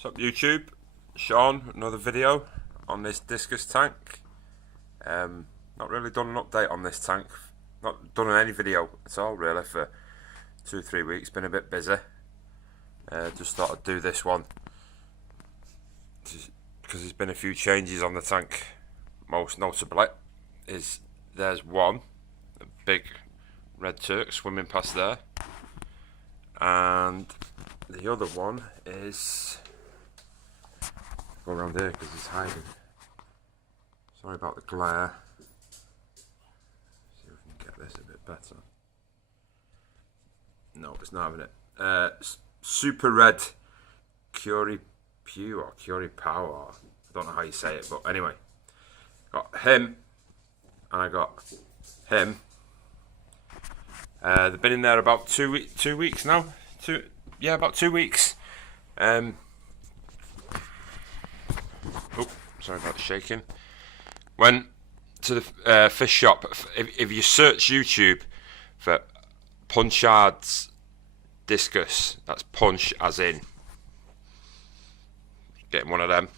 What's up YouTube? Sean, another video on this Discus tank. Not really done an update on this tank. Not done any video at all really for 2-3 weeks. Been a bit busy. Just thought I'd do this one because there's been a few changes on the tank. Most notably is there's one, a big red Turk swimming past there, and the other one is, go around here because he's hiding. Sorry about the glare. See if we can get this a bit better. No, it's not having it. Super red Curie Pew or Curie Power. I don't know how you say it, but anyway, got him and I got him. They've been in there about 2 weeks now. About 2 weeks. Oh, sorry about the shaking. Went to the fish shop. If you search YouTube for Punchard's Discus, that's punch as in getting one of them,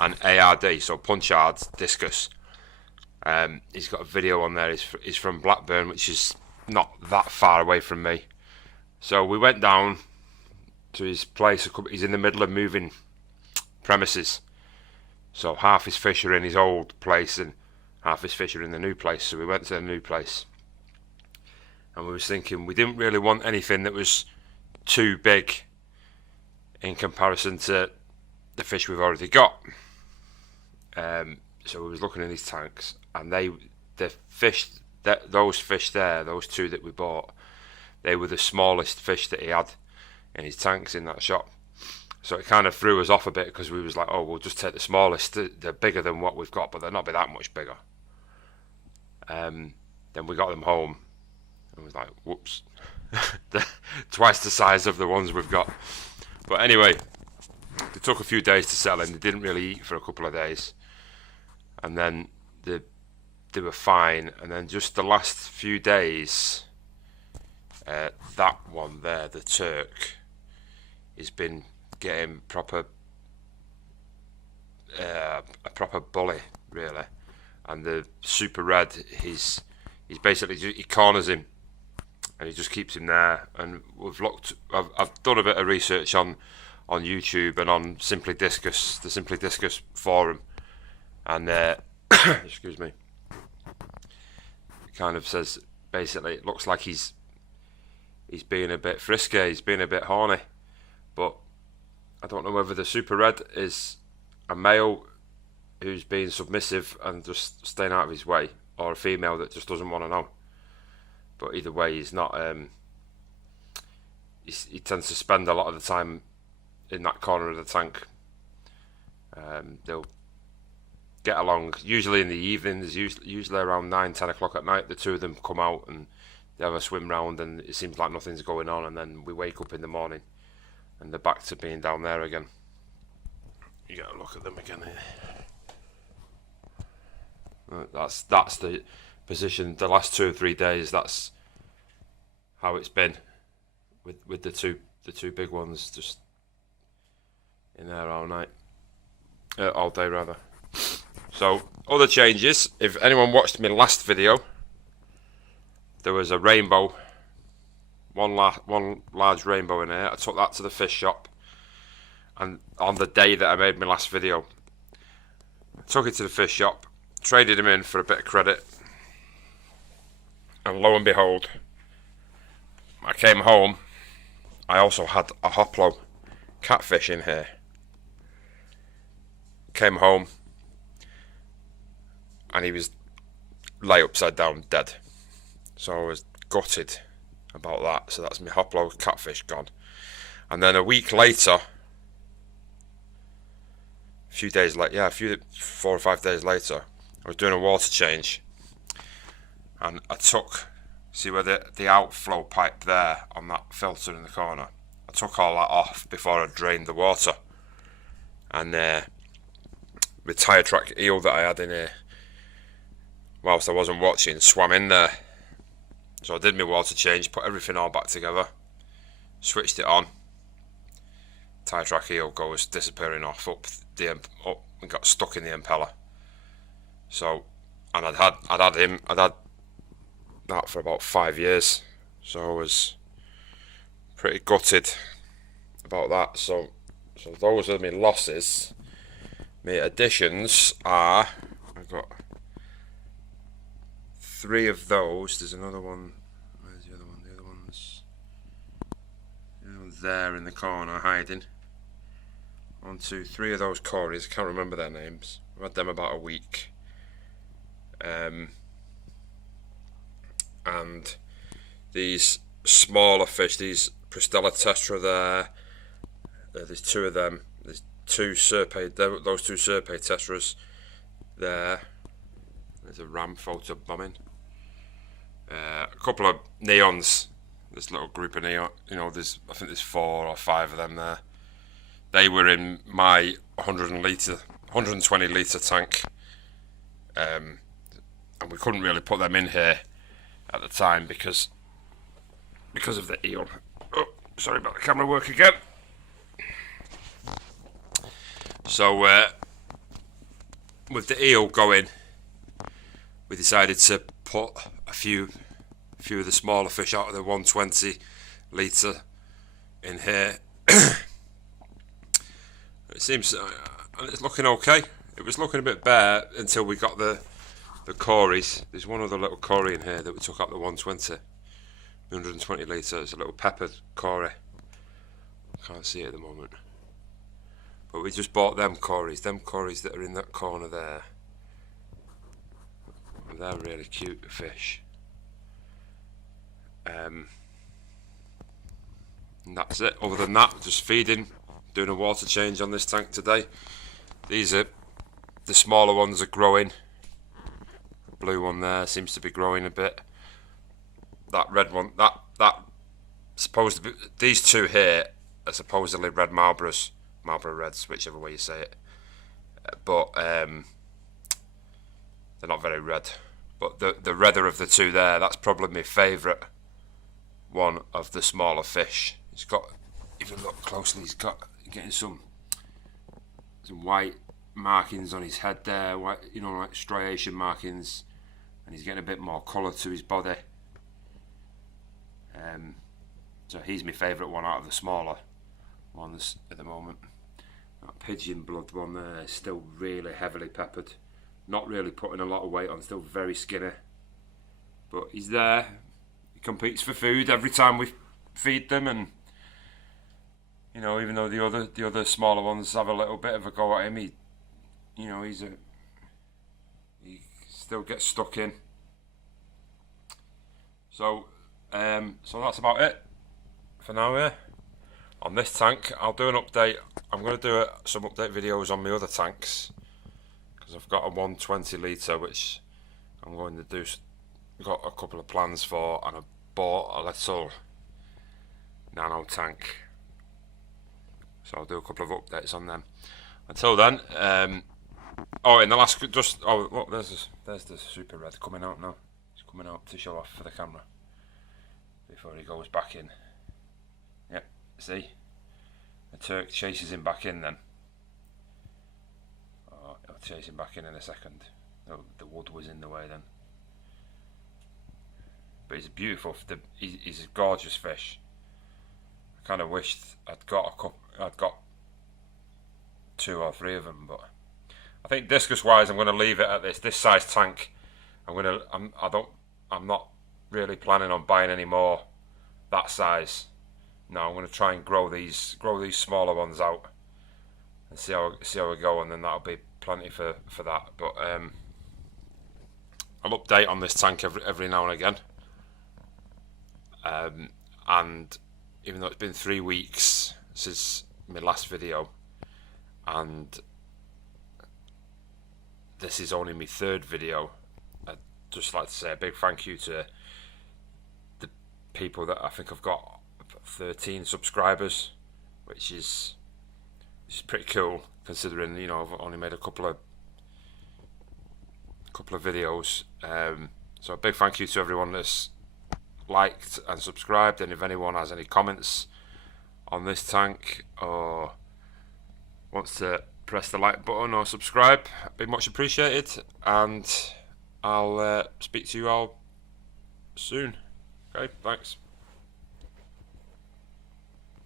and ARD, so Punchard's Discus. He's got a video on there. He's from Blackburn, which is not that far away from me. So we went down to his place. He's in the middle of moving premises, so half his fish are in his old place and half his fish are in the new place. So we went to the new place, and we was thinking we didn't really want anything that was too big in comparison to the fish we've already got. So we was looking in these tanks, and those fish there, those two that we bought, they were the smallest fish that he had in his tanks in that shop. So it kind of threw us off a bit because we was like, oh, we'll just take the smallest. They're bigger than what we've got, but they're not be that much bigger. Then we got them home and was like, whoops, twice the size of the ones we've got. But anyway, it took a few days to settle in. They didn't really eat for a couple of days, and then they were fine. And then just the last few days, that one there, the Turk, has been getting a proper bully really. And the super red, he's basically he corners him and he just keeps him there. And I've done a bit of research on YouTube and on Simply Discus, the Simply Discus forum, and excuse me, it kind of says basically it looks like he's being a bit frisky, he's being a bit horny, but I don't know whether the super red is a male who's being submissive and just staying out of his way, or a female that just doesn't want to know. But either way, he's not. He tends to spend a lot of the time in that corner of the tank. They'll get along usually in the evenings, usually around 9-10 o'clock at night. The two of them come out and they have a swim round, and it seems like nothing's going on. And then we wake up in the morning and they're back to being down there again. You gotta look at them again here. That's the position. The last 2 or 3 days, that's how it's been with the two big ones just in there all night, all day rather. So other changes. If anyone watched my last video, there was a rainbow, one large rainbow in here. I took that to the fish shop, and on the day that I made my last video, I took it to the fish shop, traded him in for a bit of credit, and lo and behold, I came home, I also had a hoplo catfish in here. Came home and he was lay upside down dead, so I was gutted about that. So that's my hoplo catfish gone. And then a week later, 4 or 5 days later, I was doing a water change, and I took, see where the outflow pipe there on that filter in the corner, I took all that off before I drained the water, and the tyre track eel that I had in here, whilst I wasn't watching, swam in there. So I did my water change, put everything all back together, switched it on, tie track eel goes disappearing off up and got stuck in the impeller. So, and I'd had that for about 5 years, so I was pretty gutted about that. So those are my losses. My additions are, I've got 3 of those. There's another one. Where's the other one? The other one's there in the corner hiding. 1, 2, 3 of those cories. I can't remember their names. I've had them about a week. And these smaller fish, these Pristella tetra there, there's 2 of them. There's 2 Serpae, those 2 Serpae tetras there. There's a ram photo bombing. A couple of neons. This little group of neon. I think there's 4 or 5 of them there. They were in my 120 litre tank, and we couldn't really put them in here at the time because of the eel. Oh, sorry about the camera work again. So with the eel going, we decided to put a few of the smaller fish out of the 120 litre in here. It seems it's looking okay. It was looking a bit bare until we got the cories. There's one other little cory in here that we took out the 120 litre. It's a little peppered cory. I can't see it at the moment. But we just bought them cories that are in that corner there. And they're really cute fish. And that's it. Other than that, just feeding, doing a water change on this tank today. These are the smaller ones are growing. The blue one there seems to be growing a bit. That red one, that supposed to be, these 2 here are supposedly red Marlborough Reds, whichever way you say it. But they're not very red. But the redder of the 2 there, that's probably my favourite one of the smaller fish. He's got, if you look closely, he's getting some white markings on his head there, white, like striation markings, and he's getting a bit more colour to his body. So he's my favourite one out of the smaller ones at the moment. That pigeon blood one there is still really heavily peppered, not really putting a lot of weight on, still very skinny, but he's there. He competes for food every time we feed them, and even though the other smaller ones have a little bit of a go at him, he still gets stuck in. So that's about it for now here. On this tank, I'll do an update. I'm going to do some update videos on my other tanks, because I've got a 120 litre which I'm going to do. Got a couple of plans for, and I bought a little nano tank. So I'll do a couple of updates on them. Until then, in the last, there's the super red coming out now. He's coming out to show off for the camera before he goes back in. Yep, see? The Turk chases him back in then. Oh, he'll chase him back in a second. The wood was in the way then. But he's beautiful. He's a gorgeous fish. I kind of wished I'd got 2 or 3 of them, but I think discus wise, I'm going to leave it at this size tank. I'm not really planning on buying any more that size. No, I'm going to try and grow these smaller ones out and see how we go, and then that'll be plenty for that. But I'll update on this tank every now and again. And even though it's been 3 weeks since my last video, and this is only my 3rd video, I'd just like to say a big thank you to the people that I think I've got 13 subscribers, which is pretty cool considering I've only made a couple of videos. So a big thank you to everyone that's liked and subscribed, and if anyone has any comments on this tank or wants to press the like button or subscribe, it'd be much appreciated, and I'll speak to you all soon. Okay, thanks.